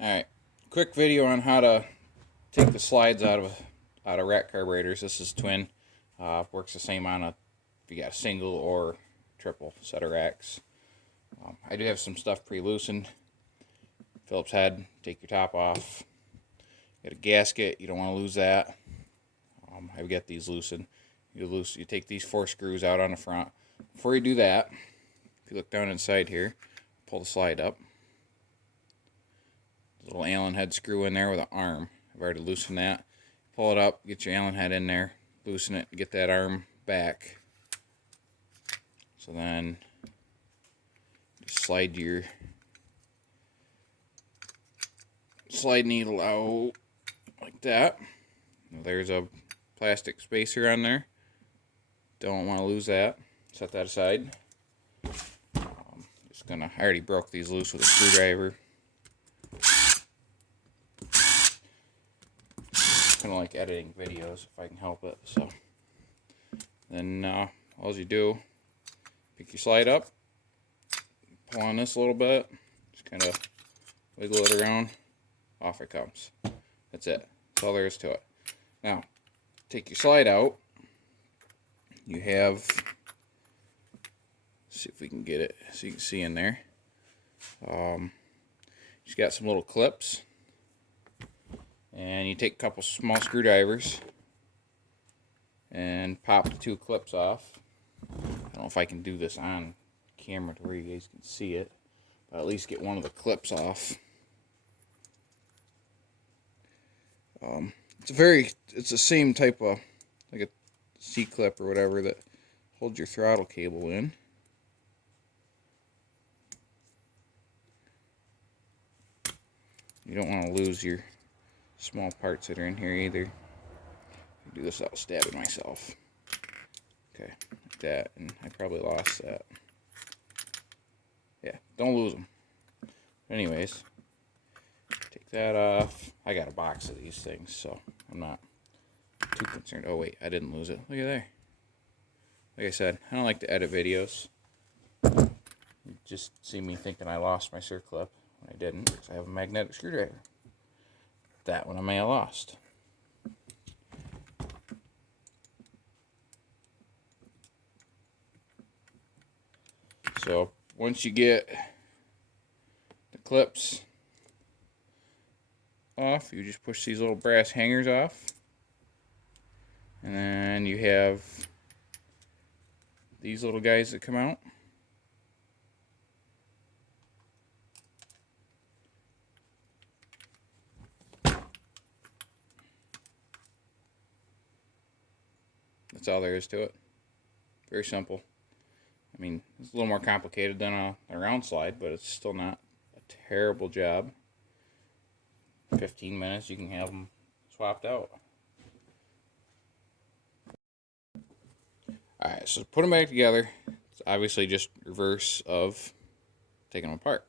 Alright, quick video on how to take the slides out of rack carburetors. This is twin. Works the same on if you got a single or triple set of racks. I do have some stuff pre-loosened. Phillips head, take your top off. Got a gasket, you don't want to lose that. I've got these loosened. You take these 4 screws out on the front. Before you do that, if you look down inside here, pull the slide up. Little Allen head screw in there with an arm. I've already loosened that. Pull it up, get your Allen head in there, loosen it, get that arm back. So then just slide your slide needle out like that. Now there's a plastic spacer on there. Don't want to lose that. Set that aside. I already broke these loose with a screwdriver. Kind of like editing videos if I can help it. So then all you do, pick your slide up, pull on this a little bit, just kind of wiggle it around, off it comes. That's it. That's all there is to it. Now, take your slide out. You have, see if we can get it so you can see in there. She's got some little clips. And you take a couple small screwdrivers and pop the 2 clips off. I don't know if I can do this on camera to where you guys can see it, but at least get one of the clips off. It's the same type of, like a C-clip or whatever that holds your throttle cable in. You don't want to lose your small parts that are in here either. I do this without stabbing myself. Okay, like that, and I probably lost that. Yeah, don't lose them. Anyways, take that off. I got a box of these things, so I'm not too concerned. Oh wait, I didn't lose it. Look at there. Like I said, I don't like to edit videos. You just see me thinking I lost my circlip. I didn't, because I have a magnetic screwdriver. That one I may have lost. So once you get the clips off, you just push these little brass hangers off, and then you have these little guys that come out. That's all there is to it. Very simple. I mean, it's a little more complicated than a round slide, but it's still not a terrible job. 15 minutes, you can have them swapped out. Alright, so put them back together. It's obviously just reverse of taking them apart.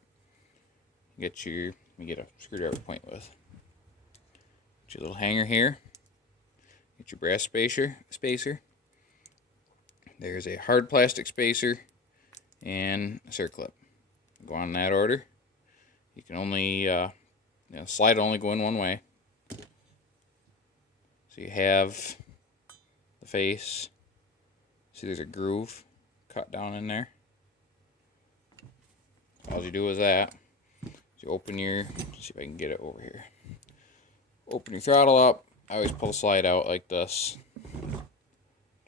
You get a screwdriver point with. Get your little hanger here. Get your brass spacer. There's a hard plastic spacer and a circlip. Go on in that order. You can only slide only go in one way. So you have the face. See, there's a groove cut down in there. All you do is that. You open your. See if I can get it over here. Open your throttle up. I always pull the slide out like this.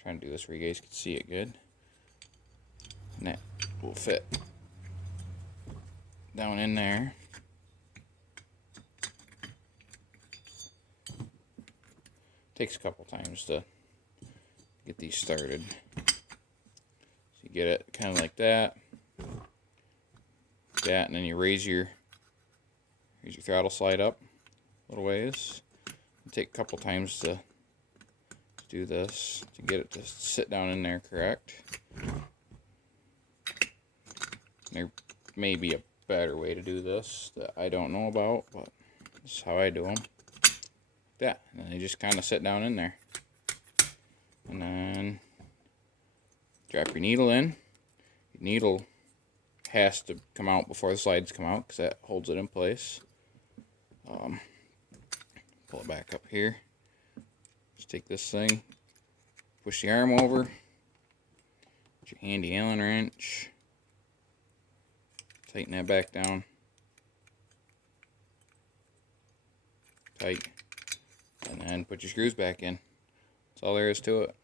Trying to do this where you guys can see it good. And that will fit down in there. Takes a couple times to get these started. So you get it kind of like that. And then you raise your throttle slide up a little ways. It'll take a couple times to do this to get it to sit down in there correct. There may be a better way to do this that I don't know about, but this is how I do them. Like that, and then they just kind of sit down in there. And then drop your needle in. Your needle has to come out before the slides come out because that holds it in place. Pull it back up here. Just take this thing, push the arm over, get your handy Allen wrench, tighten that back down, tight, and then put your screws back in. That's all there is to it.